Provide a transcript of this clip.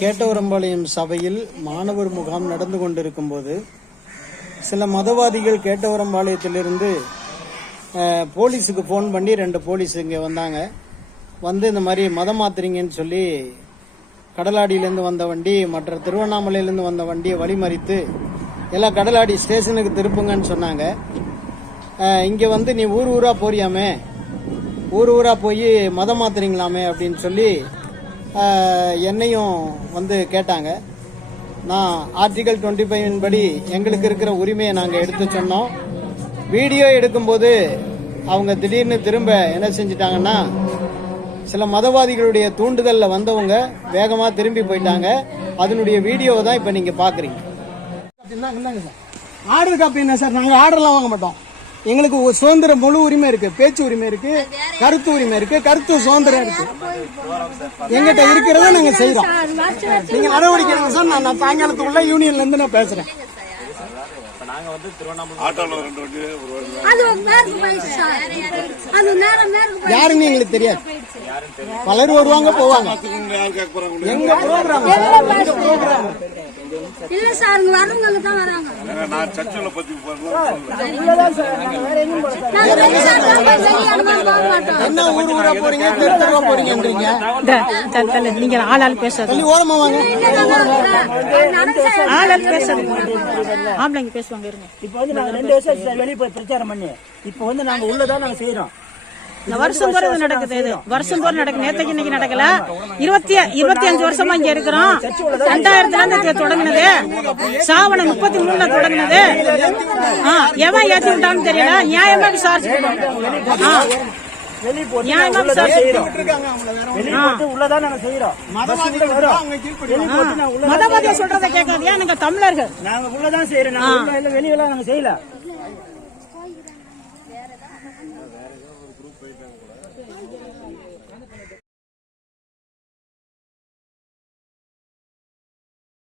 கேட்டவரம்பாளையம் சபையில் மாணவர் முகாம் நடந்து கொண்டிருக்கும் போது சில மதவாதிகள் கேட்டவரம்பாளையத்திலிருந்து போலீஸுக்கு ஃபோன் பண்ணி ரெண்டு போலீஸ் இங்கே வந்தாங்க. வந்து இந்த மாதிரி மதம் மாத்துறீங்கன்னு சொல்லி கடலாடியிலேருந்து வந்த வண்டி மற்ற திருவண்ணாமலையிலேருந்து வந்த வண்டியை வழிமறித்து எல்லாம் கடலாடி ஸ்டேஷனுக்கு திருப்புங்கன்னு சொன்னாங்க. இங்கே வந்து நீ ஊர் ஊராக போறியாமே? ஊர் ஊராக போய் மதம் மாத்துறீங்களாமே அப்படின்னு சொல்லி என்னையும் வந்து கேட்டாங்க. நான் ஆர்டிகல் டுவெண்ட்டி ஃபைவின் படி எங்களுக்கு இருக்கிற உரிமையை நாங்கள் எடுத்து சொன்னோம். வீடியோ எடுக்கும்போது அவங்க திடீர்னு திரும்ப என்ன செஞ்சிட்டாங்கன்னா சில மதவாதிகளுடைய தூண்டுதலில் வந்தவங்க வேகமாக திரும்பி போயிட்டாங்க. அதனுடைய வீடியோவை தான் இப்போ நீங்கள் பார்க்குறீங்க ஆர்டர் காப்பி என்ன சார்? நாங்கள் ஆர்டர்லாம் வாங்க மாட்டோம். எங்களுக்கு ஒரு சுதந்திர முழு உரிமை இருக்கு பேச்சு உரிமை இருக்கு கருத்து உரிமை இருக்கு கருத்து சுதந்திரம் இருக்கு. எங்கிட்ட இருக்கிறத நாங்க செய்யறோம் நீங்க நடவடிக்கை எடுங்க சார் நான் நான் சாயங்காலத்துக்குள்ள யூனியன்ல இருந்து நான் பேசுறேன். யாருன்னு எங்களுக்கு தெரியாது. பலர் வருவாங்க போவாங்க. எங்க ப்ரோக்ராம் எங்க ப்ரோக்ராம் இல்ல சார் வரவங்க தான் வராங்க. நான் சர்ச்சில் பத்தி என்ன ஊர் ஊரா போறீங்க? தெரு தெருவா போறீங்கன்றீங்க. நீங்க ஆள் ஆள் பேசாது தள்ளி ஓரமா வாங்க. ஆள் ஆள் பேசாது ஆம்பளைங்க பேசுவாங்க இருங்க. இப்ப வந்து நாங்க ரெண்டு வருஷம் சார் வெளியே போய் பிரச்சாரம் பண்ணி இப்ப வந்து நாங்க உள்ளதான் நாங்க செய்யறோம் வருஷம் போற நடக்குது இது. வருஷம் போற நடக்குது நேத்துக்கு இன்னைக்கு நடக்கல. இருபத்தி இருபத்தி அஞ்சு வருஷமா இங்க இருக்கிறோம். ரெண்டாயிரத்துல இருந்து தொடங்குனது. சாவணம் முப்பத்தி மூணுல தொடங்குனது. ஆ, எவன் ஏத்தி விட்டான்னு தெரியல. நியாயமா விசாரிச்சு மதவாதிய சொல்றதை கேட்காதியா நாங்க தமிழர்கள். நாங்க உள்ளதான் செய்யறோம் நாங்க வேற ஏதோ ஒரு குரூப் போயிட்டாங்க கூட